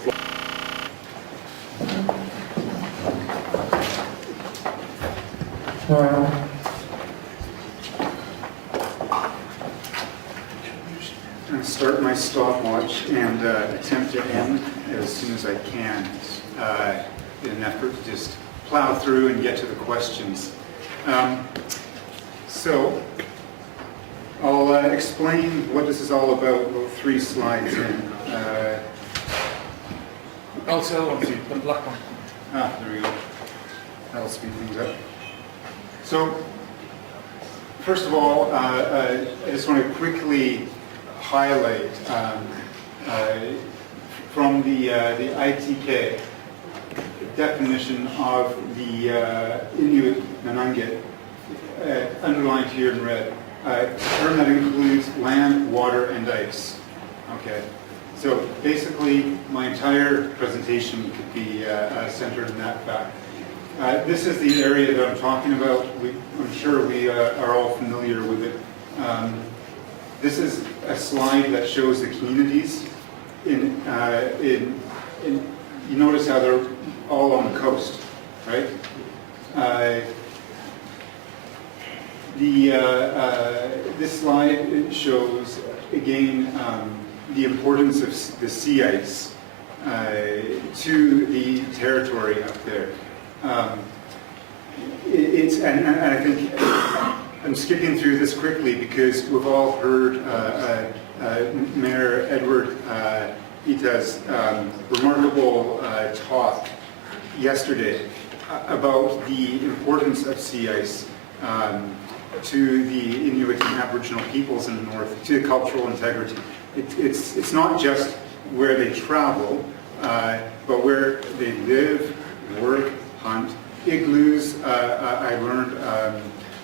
floor. I'm going to start my stopwatch and attempt to end as soon as I can in an effort to just plow through and get to the questions. So I'll explain what this is all about 3 slides in. Also, the black one. There we go. That'll speed things up. So, first of all, I just want to quickly highlight from the ITK definition of the Inuit Nunangat, underlined here in red, a term that includes land, water, and ice. Okay. So basically, my entire presentation could be centered in that fact. This is the area that I'm talking about. I'm sure we are all familiar with it. This is a slide that shows the communities. You notice how they're all on the coast, right? This slide shows, again, the importance of the sea ice to the territory up there. And I think I'm skipping through this quickly because we've all heard Mayor Edward Ita's remarkable talk yesterday about the importance of sea ice to the Inuit and Aboriginal peoples in the north, to the cultural integrity. It's not just where they travel, but where they live, work, hunt. Igloos, I learned,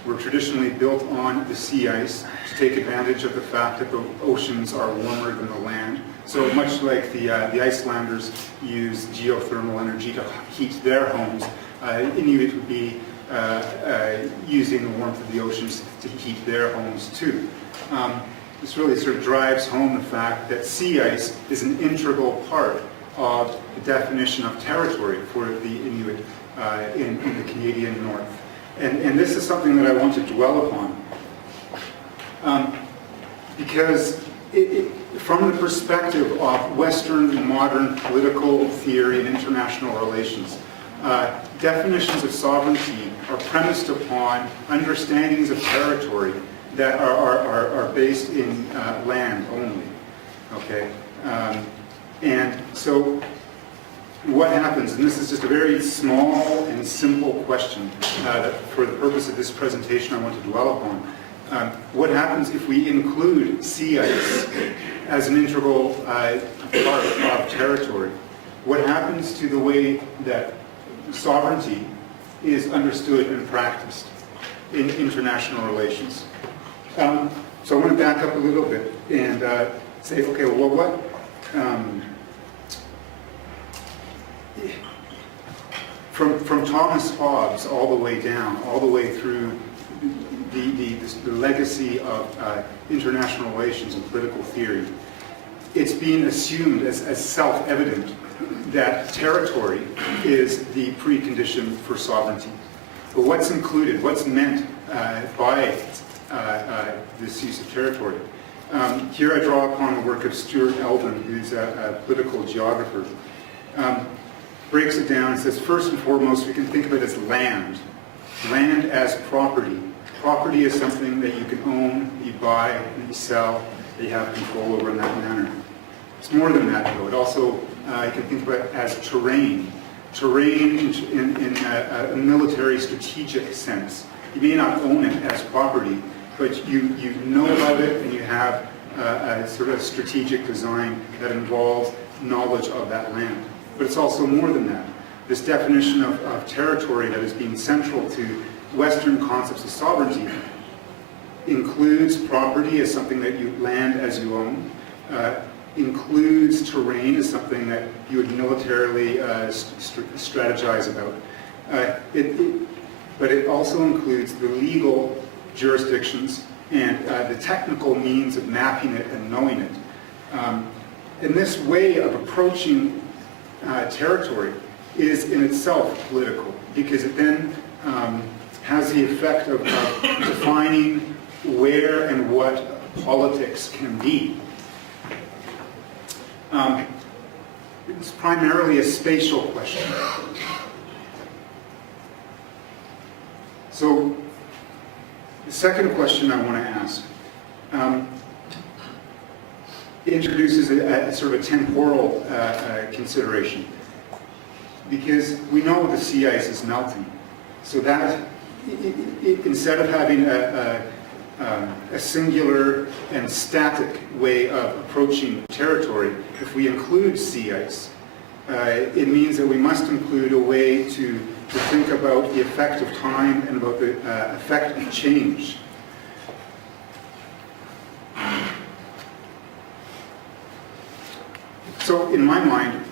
were traditionally built on the sea ice to take advantage of the fact that the oceans are warmer than the land. So much like the Icelanders use geothermal energy to heat their homes, Inuit would be using the warmth of the oceans to heat their homes too. This really sort of drives home the fact that sea ice is an integral part of the definition of territory for the Inuit in the Canadian North. And this is something that I want to dwell upon because from the perspective of Western modern political theory and international relations, definitions of sovereignty are premised upon understandings of territory that are based in land only. Okay, and so what happens, and this is just a very small and simple question that for the purpose of this presentation I want to dwell upon. What happens if we include sea ice as an integral part of territory? What happens to the way that sovereignty is understood and practiced in international relations? So I want to back up a little bit and say, okay, well, what? From Thomas Hobbes all the way down, all the way through the legacy of international relations and political theory, it's being assumed as self-evident that territory is the precondition for sovereignty. But what's included, what's meant by this use of territory? Here I draw upon the work of Stuart Eldon, who's a political geographer. Breaks it down and says, first and foremost, we can think of it as land. Land as property. Property is something that you can own, you buy, and you sell, that you have control over in that manner. It's more than that, though. It also, you can think of it as terrain. Terrain in a military strategic sense. You may not own it as property, but you know about it and you have a sort of strategic design that involves knowledge of that land. But it's also more than that. This definition of territory that is being central to Western concepts of sovereignty includes property as something that you land as you own, includes terrain as something that you would militarily strategize about. But it also includes the legal jurisdictions and the technical means of mapping it and knowing it. And this way of approaching territory is in itself political, because it then has the effect of defining where and what politics can be. It's primarily a spatial question. So, the second question I want to ask introduces a sort of a temporal consideration, because we know the sea ice is melting. So that instead of having a singular and static way of approaching territory, if we include sea ice, it means that we must include a way to think about the effect of time and about the effect of change. So in my mind,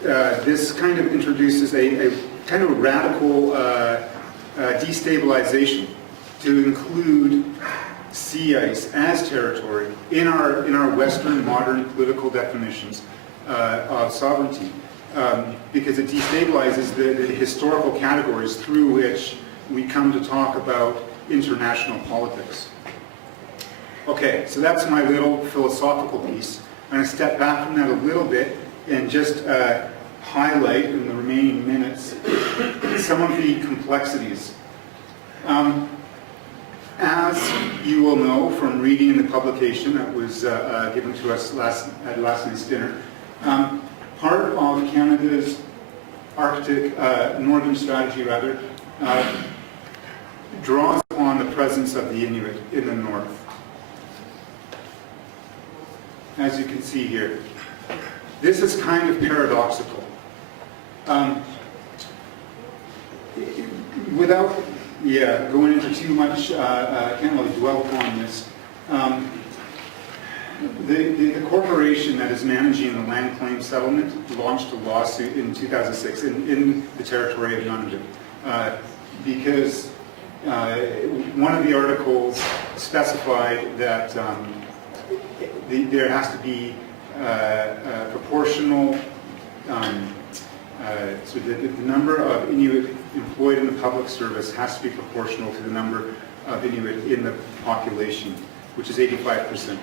this kind of introduces a kind of radical destabilization to include sea ice as territory in our Western modern political definitions of sovereignty, because it destabilizes the historical categories through which we come to talk about international politics. Okay, so that's my little philosophical piece. I'm going to step back from that a little bit and just highlight in the remaining minutes some of the complexities. As you will know from reading the publication that was given to us at last night's dinner, part of Canada's Arctic Northern Strategy, draws on the presence of the Inuit in the north. As you can see here, this is kind of paradoxical. Without going into too much, I can't really dwell upon this. The corporation that is managing the land claim settlement launched a lawsuit in 2006 in the territory of Nunavut, because one of the articles specified that there has to be proportional, so the number of Inuit employed in the public service has to be proportional to the number of Inuit in the population, which is 85%.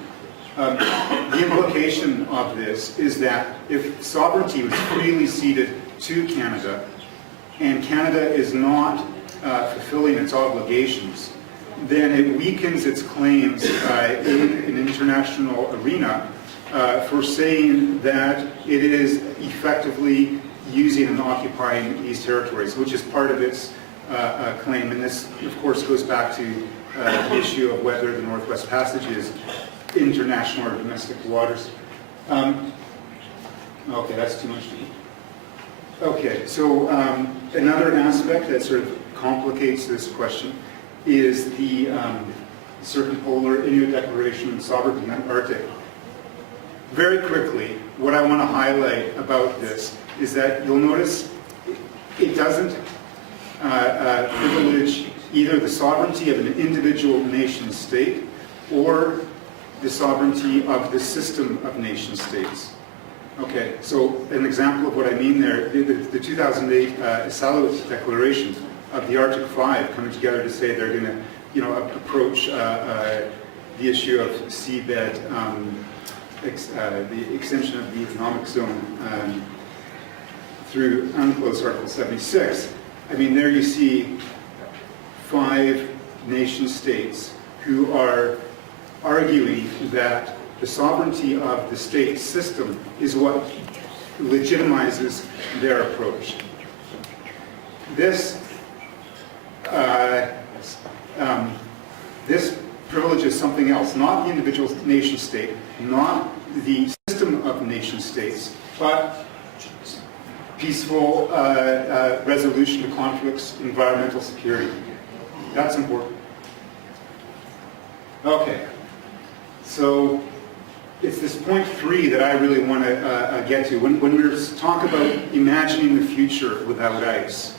The implication of this is that if sovereignty was freely ceded to Canada, and Canada is not fulfilling its obligations, then it weakens its claims in an international arena for saying that it is effectively using and occupying these territories, which is part of its claim. And this, of course, goes back to the issue of whether the Northwest Passage is international or domestic waters. Okay, that's too much to eat. Okay, so another aspect that sort of complicates this question is the Circumpolar Inuit Declaration and Sovereignty in the Arctic. Very quickly, what I want to highlight about this is that you'll notice it doesn't privilege either the sovereignty of an individual nation state or the sovereignty of the system of nation states. Okay, so an example of what I mean there, the 2008 Inuit Declaration of the Arctic Five coming together to say they're going to, approach the issue of seabed, the extension of the economic zone through UNCLOS Article 76. I mean, there you see 5 nation states who are arguing that the sovereignty of the state system is what legitimizes their approach. This privileges something else, not the individual nation state, not the system of nation states, but peaceful resolution of conflicts, environmental security. That's important. Okay, so it's this point 3 that I really want to get to. When we talk about imagining the future without ice,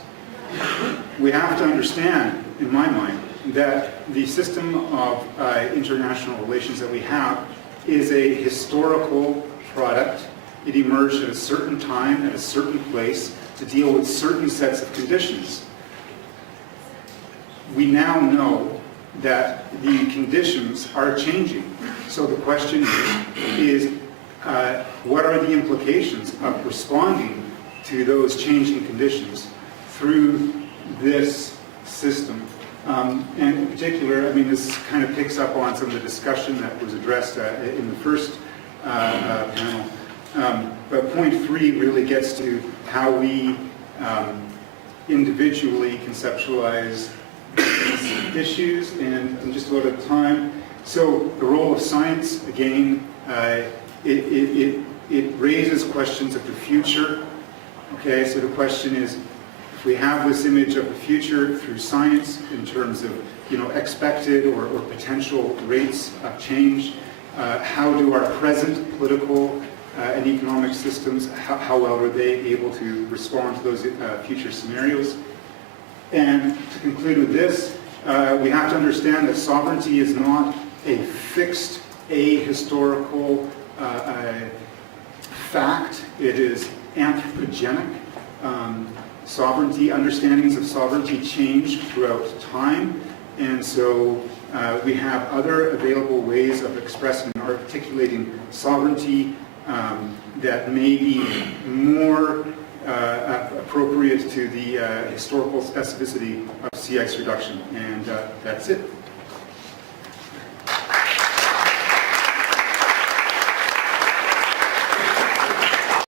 we have to understand, in my mind, that the system of international relations that we have is a historical product it emerged at a certain time, at a certain place, to deal with certain sets of conditions. We now know that the conditions are changing. So the question is what are the implications of responding to those changing conditions through this system? And in particular, I mean, this kind of picks up on some of the discussion that was addressed in the first panel. But point 3 really gets to how we individually conceptualize these issues, and I'm just out of time. So the role of science, again, it raises questions of the future. Okay, so the question is, if we have this image of the future through science in terms of, you know, expected or potential rates of change, how do our present political and economic systems, how well are they able to respond to those future scenarios? And to conclude with this, we have to understand that sovereignty is not a fixed, ahistorical fact. It is anthropogenic. Sovereignty, understandings of sovereignty change throughout time, and so we have other available ways of expressing and articulating sovereignty that may be more appropriate to the historical specificity of sea ice reduction. And that's it.